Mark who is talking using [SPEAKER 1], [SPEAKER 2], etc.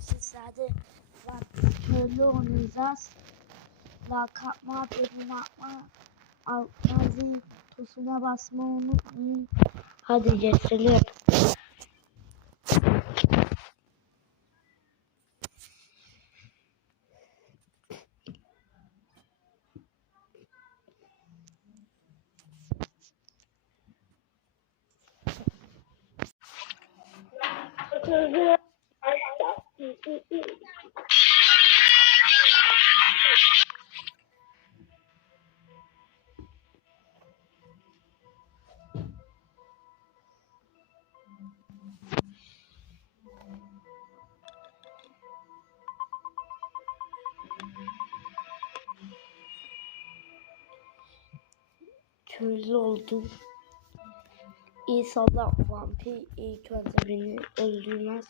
[SPEAKER 1] sizlerde. Köylü oynayacağız. Like atma, beğeni atma, altına zil tuşuna basmayı unutmayın. Hadi geçelim. Köylü oldum. İnşallah vampir ilk önce beni öldürmez.